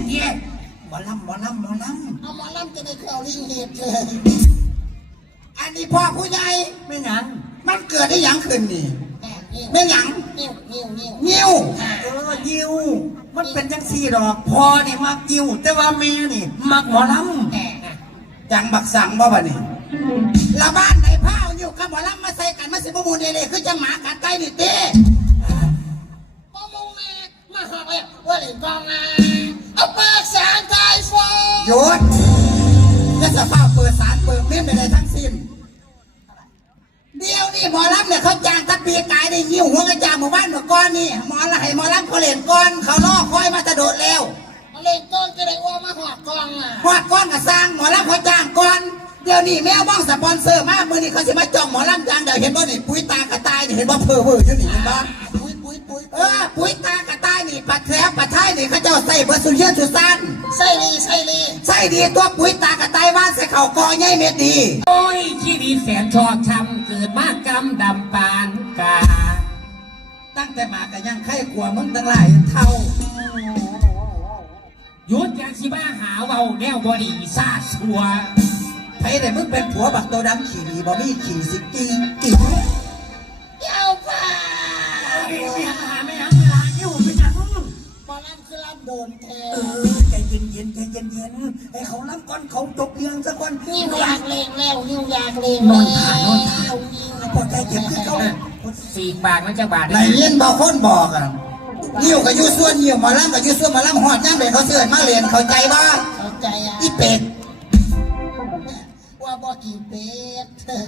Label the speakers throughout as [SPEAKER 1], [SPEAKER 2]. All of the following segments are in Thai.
[SPEAKER 1] เนี่ย
[SPEAKER 2] หมอลำ
[SPEAKER 1] เอาหมอลำจะได้เข้าลิงเหตุเลยอันนี้พ่อผู้ใหญ่
[SPEAKER 2] ไม่หยัง
[SPEAKER 1] มันเกิดได้หยังขึ้นนี่ไม่หยังนิ้ว
[SPEAKER 2] ยิวมันเป็นจังสี่ดอกพอนี่มักยิวแต่ว่าเมียนี่มักหมอล
[SPEAKER 1] ำจังบักสั่งบ่บ่นี่ละบ้านไหนผ้าอยู่กับหมอลำมาใส่กันมาสิบมูลเลยคือจังหมากัดไก่ดิเต้ปมงแม่มาหาไปว่าหลิงกองนาเอาเปิดสารไทยฟ้าหยุดจะสภาพเปิดสารเปิดเมี่ยมใดทั้งสิ้นเดี๋ยวนี่หมอลำเนี่ยเขาจ้างทัพปีกายได้ยิ้วหัวกระจางหมู่บ้านเมื่อก่อนนี่หมอละให้หมอลำเขาเล่นก้อนเขาล่อคอยมาจะโดดแล้วมาเล่นก้อนจะได้ว่ามาหอดก้อนอ่ะหอดก้อนกับสร้างหมอลำเขาจ้างก้อนเดี๋ยวนี้แม่บ้องสปอนเซอร์มากมือนี่เขาจะมาจ้องหมอลำจ้างเดี๋ยวเห็นบ่นี่ปุ๋ยตากระต่ายนี่เห็นบ่เพ้ออยู่นี่เห็นบ่ปุ๋ยตากระต่ายนี่ปัดแผลปัดท้ายนี่เขาเจ้าใส่เบอร์สุเยอะสุสันใส่ดีตัวปุ๋ยตากระต่ายว่านใส่เข่ากอใหญ่เม็ดดี
[SPEAKER 2] โอ้ยชีวิตแสนชอบช้ำเกิดมากกำดำปานกา
[SPEAKER 1] ตั้งแต่มาก็ยังไข้กลัวมึงตั้งหลายเท่า
[SPEAKER 2] หยุดอย่างสิบ้าหาเว้าแนวบอดีซาสัว
[SPEAKER 1] ไผ่แต่มึงเป็นผัวบักโตดำขี่ดีบ่มีขี่สิกีเจ้าป่า
[SPEAKER 2] ไม่หาเวลาอยู่ไปจัง
[SPEAKER 1] พอลำคือลำโดนแท
[SPEAKER 2] ใจเย็นให้เขาลำก่อนเขาจบเรื่องสักคน
[SPEAKER 1] นิ้วอยากเล่นแล้ว
[SPEAKER 2] นอนพอใจเจ็บขึ้นเขาสี่บาทมันจะบาท
[SPEAKER 1] ไหนเล่นบ่คนบอกอ่ะนิ้วกับยูส่วนนิ้วมาล้ำกับยูส่วนมาล้ำหอดย่างเลยเขาเสื่อมาเรียนเข้าใจบ่เข้าใจอ่ะอีเป็ดว่าบ่กี่เป็ด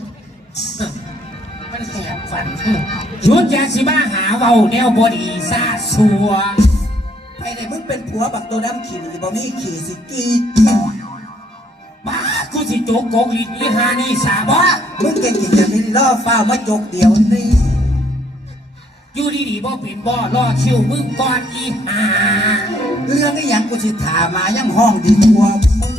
[SPEAKER 2] มันแหบฝันยุดยาสิบ้าหาเว้าแนวบอดีซาสัว
[SPEAKER 1] ไอ้เนี่ยมึงเป็นผัวบักโตดำขี่ดีบ่มีขี่สิกี
[SPEAKER 2] บ้ากูสิโจกโกกอีหานี่สาบ้า
[SPEAKER 1] มึงเก่งจริงอย่างนี้ล่อฟ้ามาจกเดียวนี่
[SPEAKER 2] อยู่ดีบ่เป็นบ่รอชิวมึงก่อนอีหา
[SPEAKER 1] เรื่องนี้ยังกูสิถามมายังห้องดีกว่า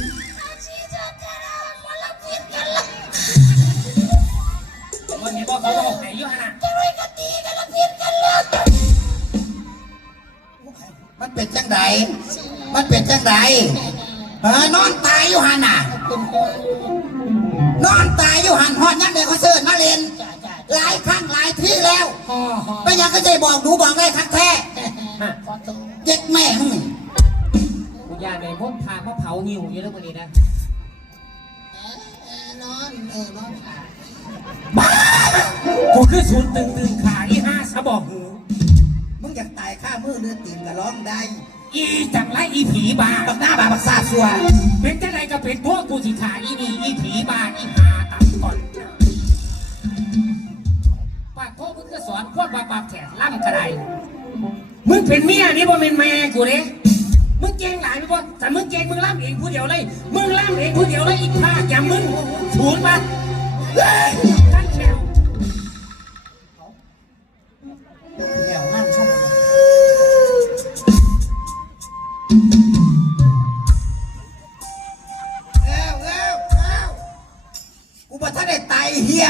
[SPEAKER 2] วันนี้บ่เขาบอกไหนอยู่ฮะ
[SPEAKER 1] จะรวยกันตีกันละเพียนกันเลยมันเป็นจังไดนอนตายอยู่หันน่ะนอนตายอยู่หันหอดยังเด็กเขาเสิร์ฟมาเรียนหลายครั้งหลายที่แล้วไปยังก็จะบอกหนูบอกได้ครั้งแท้เจ๊กแม่มึง
[SPEAKER 2] กูยาในพวกพาเขาเผาหิวอยู่แล้วคนนี้นะ
[SPEAKER 1] นอนขา
[SPEAKER 2] บ้ากูคือศูนย์ตึงขาอีห้าสะบอกหู
[SPEAKER 1] มึงอยากตายข้ามือเลือดตีนก็ร้องได้
[SPEAKER 2] อีจังไรอีผีบา
[SPEAKER 1] บักหน้าบาบักซาสัว
[SPEAKER 2] เป็นจังไรก็เป็นพวกกูสิขาอีนี่อีผีบาอีหาตัดก่อนปากโคมึงก็สอนพวกบาแขกล่ำกระไดมึงเป็นเมียนี่บ่เป็นแม่กูเลยมึงเก่งหลายไม่พอแต่มึงเก่งมึงล่ำเองผู้เดียวเลยมึงล่ำเองผู้เดียวเลยอีกท่าอย่างมึงศูนย์ปะตั้งแถว
[SPEAKER 1] แถวนั่งช่องกูบอกถ้าได้ตายเฮีย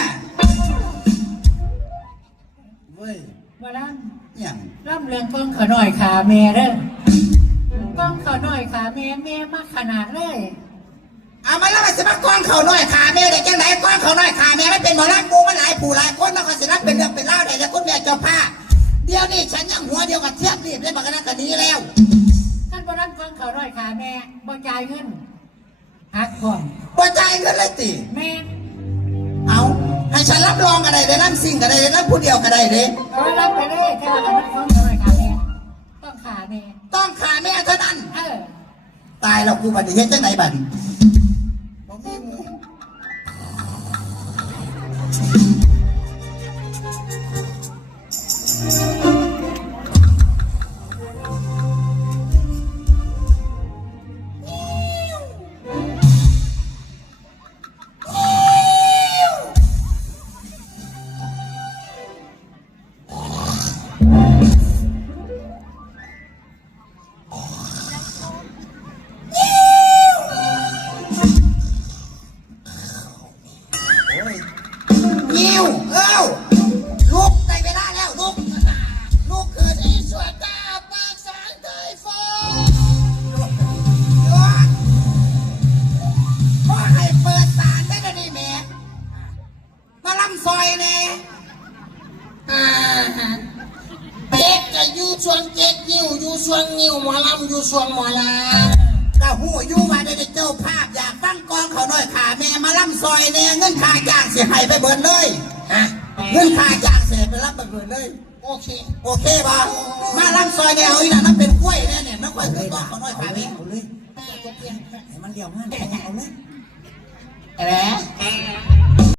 [SPEAKER 1] เว้ย
[SPEAKER 3] มาล่
[SPEAKER 1] ำอย่าง
[SPEAKER 3] ล่ำเรื่องก้องขอหน่อยขาแม่เด้อก้องขอหน่อยขาแม่มากขนาดเลย
[SPEAKER 1] เอามาแล้วมาสิมาก้อนเขาหน่อยขาแม่ได้จังไหนก้อนเขาหน่อยขาแม่ไม่เป็นหมอลักกูมันหลายผู้หลายคนมาขอสิรับเป็นเรื่องเป็นเล่าได้แล้วคุณแม่เจ้าผ้าเดี๋ยวนี้ฉันยังหัวเดียวกับเทียบรีบได้บอกกันนั่นกันนี้แล้ว
[SPEAKER 3] ท่านบรันก้องขอหน่อยขาแม่บ่จ่ายเงินหักก่อน
[SPEAKER 1] บ่จ่ายเงินเลยตี
[SPEAKER 3] แม่
[SPEAKER 1] เอาให้ฉันรับรองกันได้เลยนั่งสิ่งกันได้เลยนั่งผู้เดียวกันได้เลย
[SPEAKER 3] รับไปเลยแค่ว่านั้นก้องขอหน่อยขาแม่ต้องขาแม่
[SPEAKER 1] ต้องขาแม่เท่านั้น
[SPEAKER 3] เออ
[SPEAKER 1] ตายเรากูบัดเฮ็ดจังไหนบัด
[SPEAKER 4] ส่วนเจ็ดนิ้วอยู่ส่วนนิ้วหมอลำอยู่ส่วนหมอล
[SPEAKER 1] ก็หูอยู่ว่าได้เจ้าภาพอยากฟังกองเขาหน่อยขาแม่มาล่ำซอยแน่เงินค่าจ้างเสียให้ไปเบิดเลย
[SPEAKER 4] ำฮะ
[SPEAKER 1] เงินค่าจ้างเสียไปรับไปเบิดเลย
[SPEAKER 4] โอเค
[SPEAKER 1] โอเคป่ะมาล่ำซอยแนวอีน่ะนั่นเป็นกล้วยแน่เนี่ยน้องกล้วยคือกองเขาหน่อยขาแม่ให้มันเลี้ยวง่ายเอาเลย
[SPEAKER 4] อะไร